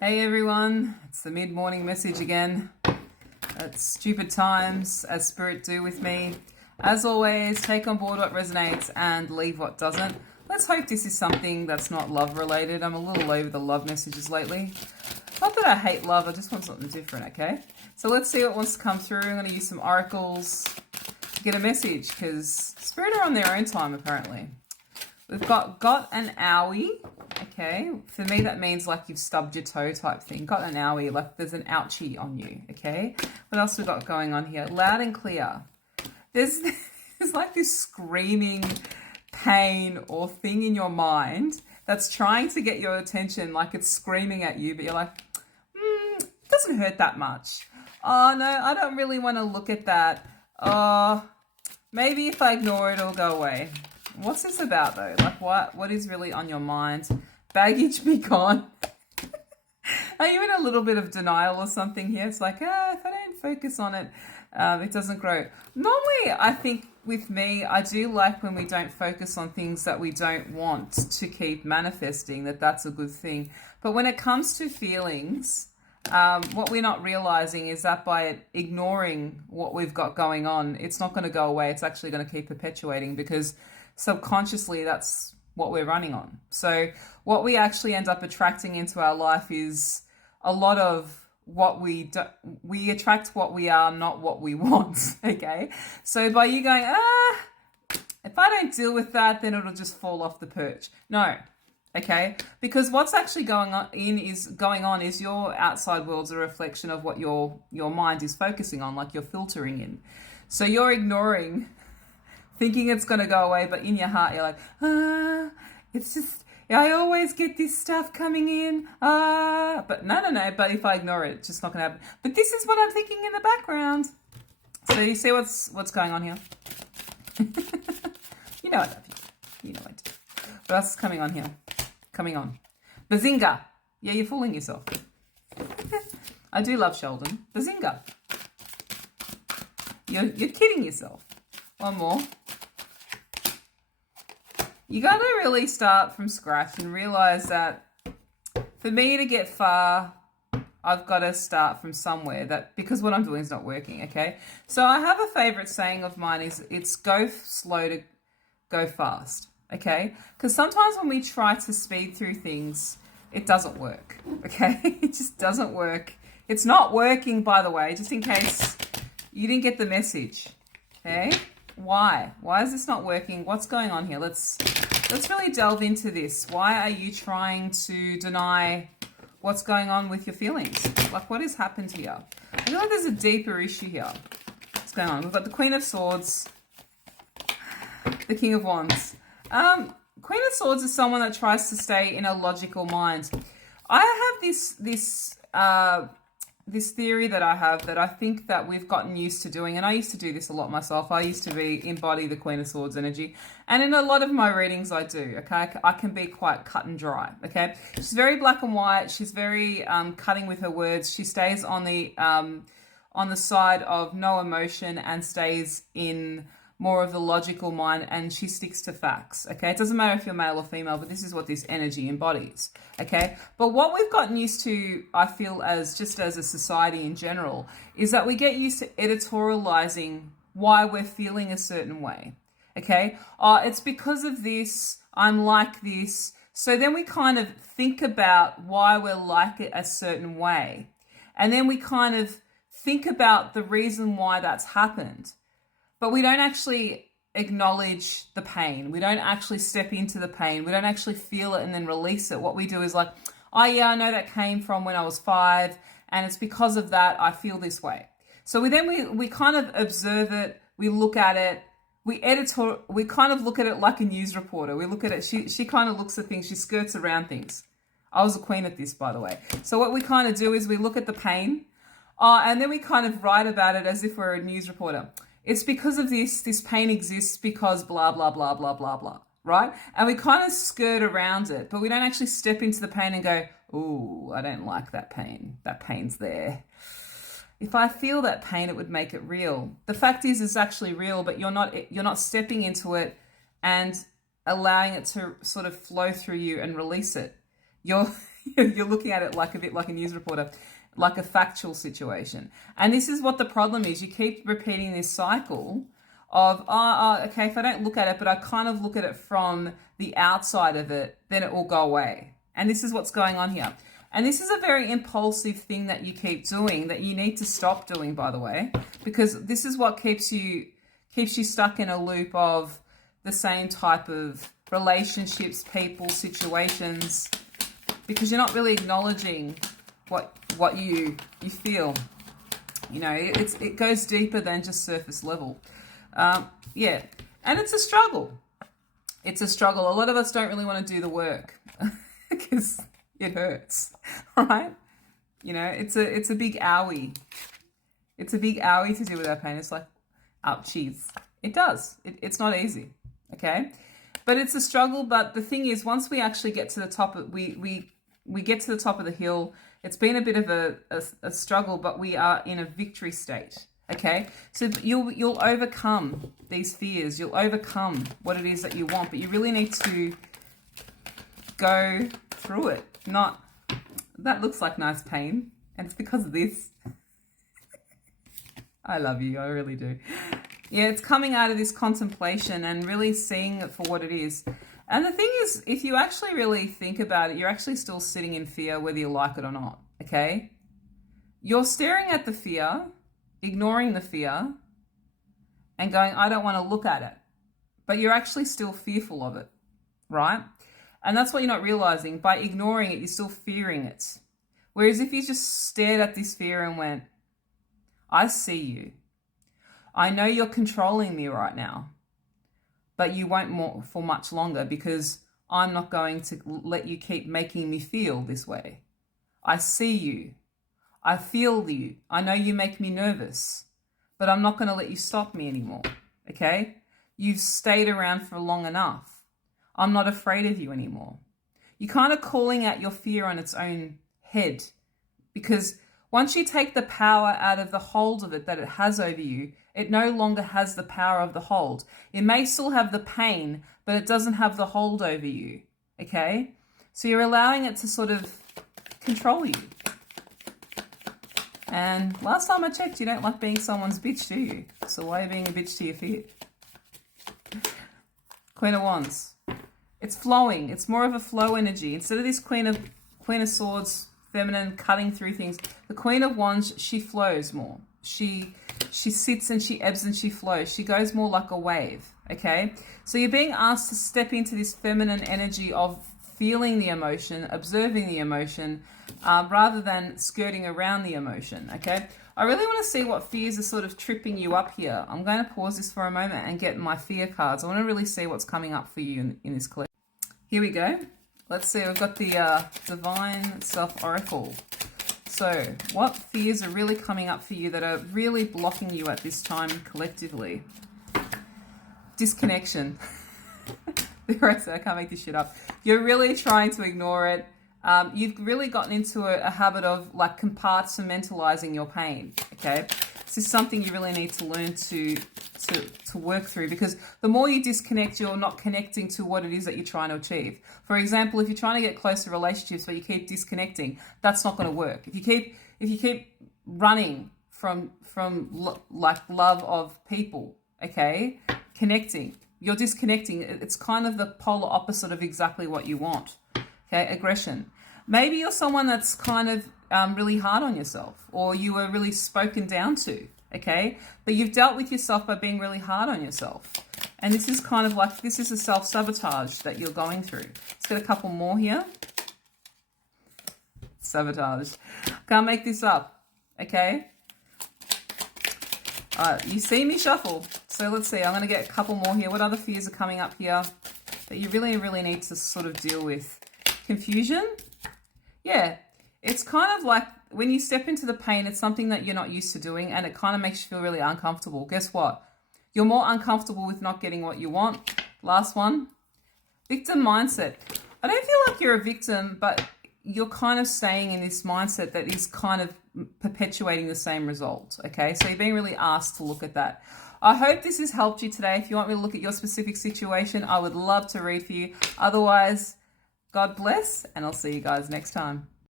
Hey everyone, it's the mid-morning message again. It's stupid times, as Spirit do with me. As always, take on board what resonates and leave what doesn't. Let's hope this is something that's not love related. I'm a little over the love messages lately. Not that I hate love, I just want something different, okay? So let's see what wants to come through. I'm going to use some oracles to get a message because Spirit are on their own time apparently. We've got an owie. Okay, for me that means like you've stubbed your toe type thing. Got an owie, like there's an ouchie on you. Okay, what else we got going on here? Loud and clear. There's like this screaming pain or thing in your mind that's trying to get your attention, like it's screaming at you, but you're like, it doesn't hurt that much. Oh no, I don't really want to look at that. Oh, maybe if I ignore it, it'll go away. What's this about though? Like what is really on your mind? Baggage be gone. Are you in a little bit of denial or something here? It's like, if I don't focus on it, it doesn't grow. Normally, I think with me, I do like when we don't focus on things that we don't want to keep manifesting, that's a good thing. But when it comes to feelings, what we're not realizing is that by ignoring what we've got going on, it's not going to go away. It's actually going to keep perpetuating because subconsciously that's what we're running on. So what we actually end up attracting into our life is a lot of what we attract what we are, not what we want. Okay, so by you going if I don't deal with that, then it'll just fall off the perch. No. Okay, because what's actually going on is your outside world's a reflection of what your mind is focusing on, like you're filtering in. So you're ignoring, thinking it's going to go away, but in your heart you're like, it's just, I always get this stuff coming in, but no, but if I ignore it, it's just not going to happen. But this is what I'm thinking in the background. So you see what's going on here? You know I love you. You know I do. What else is coming on here? Coming on. Bazinga. Yeah, you're fooling yourself. I do love Sheldon. Bazinga. You're kidding yourself. One more. You got to really start from scratch and realize that for me to get far, I've got to start from somewhere, because what I'm doing is not working, okay? So I have a favorite saying of mine is it's go slow to go fast, okay? Because sometimes when we try to speed through things, it doesn't work, okay? It just doesn't work. It's not working, by the way, just in case you didn't get the message, okay? Why? Why is this not working? What's going on here? Let's really delve into this. Why are you trying to deny what's going on with your feelings? Like, what has happened here? I feel like there's a deeper issue here. What's going on? We've got the Queen of Swords, the King of Wands. Queen of Swords is someone that tries to stay in a logical mind. I have this theory that I have that I think that we've gotten used to doing, and I used to do this a lot myself. I used to embody the Queen of Swords energy, and in a lot of my readings I do, okay? I can be quite cut and dry, okay? She's very black and white. She's very cutting with her words. She stays on the side of no emotion and stays in more of the logical mind, and she sticks to facts, okay? It doesn't matter if you're male or female, but this is what this energy embodies, okay? But what we've gotten used to, I feel, as a society in general, is that we get used to editorializing why we're feeling a certain way, okay? It's because of this, I'm like this. So then we kind of think about why we're like it a certain way, and then we kind of think about the reason why that's happened. But we don't actually acknowledge the pain. We don't actually step into the pain. We don't actually feel it and then release it. What we do is like, oh yeah, I know that came from when I was 5, and it's because of that I feel this way. So we kind of observe it, we look at it, we kind of look at it like a news reporter. We look at it, she kind of looks at things, she skirts around things. I was a queen at this, by the way. So what we kind of do is we look at the pain, and then we kind of write about it as if we're a news reporter. It's because of this pain exists because blah, blah, blah, blah, blah, blah, right? And we kind of skirt around it, but we don't actually step into the pain and go, ooh, I don't like that pain. That pain's there. If I feel that pain, it would make it real. The fact is, it's actually real, but you're not stepping into it and allowing it to sort of flow through you and release it. You're You're looking at it like a bit like a news reporter, like a factual situation. And this is what the problem is. You keep repeating this cycle of, okay, if I don't look at it, but I kind of look at it from the outside of it, then it will go away. And this is what's going on here. And this is a very impulsive thing that you keep doing that you need to stop doing, by the way, because this is what keeps you stuck in a loop of the same type of relationships, people, situations, because you're not really acknowledging what you feel. You know, it goes deeper than just surface level. Yeah, and it's a struggle. It's a struggle. A lot of us don't really want to do the work because it hurts, right? You know, it's a big owie. It's a big owie to deal with our pain. It's like, ouchies. It does. It's not easy, okay? But it's a struggle. But the thing is, once we actually get to the top, we get to the top of the hill. It's been a bit of a struggle, but we are in a victory state. Okay, so you'll overcome these fears. You'll overcome what it is that you want, but you really need to go through it. Not, that looks like nice pain, and it's because of this. I love you, I really do. Yeah, it's coming out of this contemplation and really seeing it for what it is. And the thing is, if you actually really think about it, you're actually still sitting in fear whether you like it or not, okay? You're staring at the fear, ignoring the fear, and going, I don't want to look at it. But you're actually still fearful of it, right? And that's what you're not realizing. By ignoring it, you're still fearing it. Whereas if you just stared at this fear and went, I see you. I know you're controlling me right now, but you won't for much longer because I'm not going to let you keep making me feel this way. I see you. I feel you. I know you make me nervous, but I'm not going to let you stop me anymore, okay? You've stayed around for long enough. I'm not afraid of you anymore. You're kind of calling out your fear on its own head because once you take the power out of the hold of it that it has over you, it no longer has the power of the hold. It may still have the pain, but it doesn't have the hold over you, okay? So you're allowing it to sort of control you. And last time I checked, you don't like being someone's bitch, do you? So why are you being a bitch to your fear? Queen of Wands. It's flowing. It's more of a flow energy. Instead of this Queen of Swords, feminine, cutting through things, the Queen of Wands, she flows more. She sits and she ebbs and she flows. She goes more like a wave, okay? So you're being asked to step into this feminine energy of feeling the emotion, observing the emotion, rather than skirting around the emotion, okay? I really want to see what fears are sort of tripping you up here. I'm going to pause this for a moment and get my fear cards. I want to really see what's coming up for you in this collection. Here we go. Let's see, we've got the Divine Self Oracle. So, what fears are really coming up for you that are really blocking you at this time collectively? Disconnection. The rest, I can't make this shit up. You're really trying to ignore it. You've really gotten into a habit of like compartmentalizing your pain, okay? This is something you really need to learn to work through, because the more you disconnect, you're not connecting to what it is that you're trying to achieve. For example, if you're trying to get closer relationships but you keep disconnecting, that's not going to work. If you keep running from like love of people, okay, connecting, you're disconnecting. It's kind of the polar opposite of exactly what you want. Okay, aggression. Maybe you're someone that's kind of really hard on yourself, or you were really spoken down to, okay? But you've dealt with yourself by being really hard on yourself. And this is kind of like, this is a self-sabotage that you're going through. Let's get a couple more here. Sabotage. Can't make this up, okay? You see me shuffle. So let's see, I'm going to get a couple more here. What other fears are coming up here that you really, really need to sort of deal with? Confusion. Yeah, it's kind of like when you step into the pain, it's something that you're not used to doing, and it kind of makes you feel really uncomfortable. Guess what? You're more uncomfortable with not getting what you want. Last one, victim mindset. I don't feel like you're a victim, but you're kind of staying in this mindset that is kind of perpetuating the same result, okay? So you're being really asked to look at that. I hope this has helped you today. If you want me to look at your specific situation, I would love to read for you. Otherwise, God bless, and I'll see you guys next time.